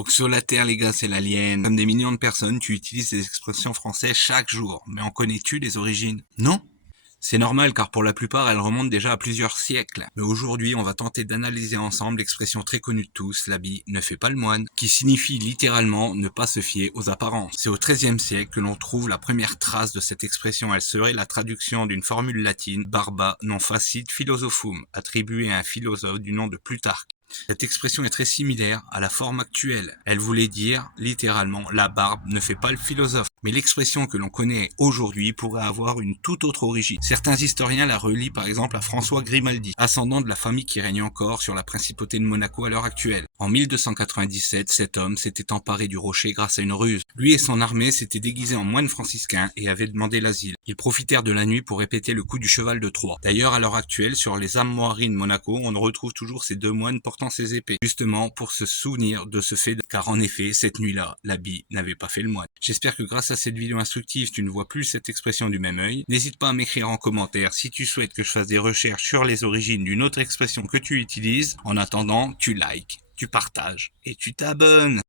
Donc sur la Terre, les gars, c'est l'alien. Comme des millions de personnes, tu utilises des expressions françaises chaque jour. Mais en connais-tu les origines? Non? C'est normal car pour la plupart, elles remontent déjà à plusieurs siècles. Mais aujourd'hui, on va tenter d'analyser ensemble l'expression très connue de tous, l'habit ne fait pas le moine, qui signifie littéralement ne pas se fier aux apparences. C'est au XIIIe siècle que l'on trouve la première trace de cette expression. Elle serait la traduction d'une formule latine, barba non facit philosophum, attribuée à un philosophe du nom de Plutarque. Cette expression est très similaire à la forme actuelle. Elle voulait dire, littéralement, la barbe ne fait pas le philosophe. Mais l'expression que l'on connaît aujourd'hui pourrait avoir une toute autre origine. Certains historiens la relient par exemple à François Grimaldi, ascendant de la famille qui règne encore sur la principauté de Monaco à l'heure actuelle. En 1297, cet homme s'était emparé du rocher grâce à une ruse. Lui et son armée s'étaient déguisés en moines franciscains et avaient demandé l'asile. Ils profitèrent de la nuit pour répéter le coup du cheval de Troie. D'ailleurs, à l'heure actuelle, sur les armoiries de Monaco, on retrouve toujours ces deux moines portant ces épées, justement pour se souvenir de ce fait, car en effet, cette nuit-là, l'habit n'avait pas fait le moine. J'espère que grâce à cette vidéo instructive, tu ne vois plus cette expression du même œil. N'hésite pas à m'écrire en commentaire si tu souhaites que je fasse des recherches sur les origines d'une autre expression que tu utilises. En attendant, tu likes, tu partages et tu t'abonnes.